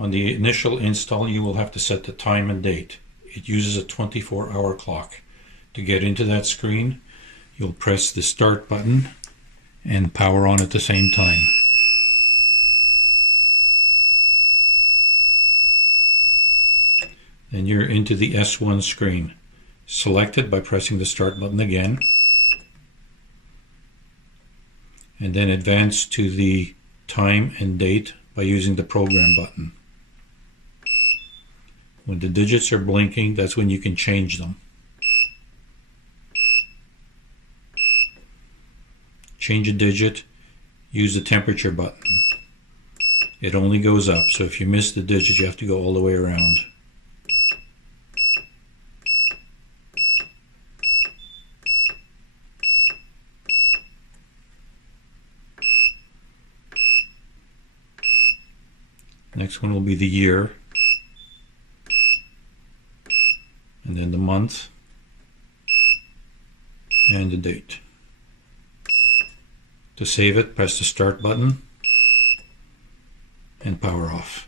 On the initial install, you will have to set the time and date. It uses a 24-hour clock. To get into that screen, you'll press the start button and power on at the same time. Then you're into the S1 screen. Select it by pressing the start button again, and then advance to the time and date by using the program button. When the digits are blinking, that's when you can change them. Change a digit, use the temperature button. It only goes up, so if you miss the digit, you have to go all the way around. Next one will be the year, and then the month, and the date. To save it, press the start button and power off.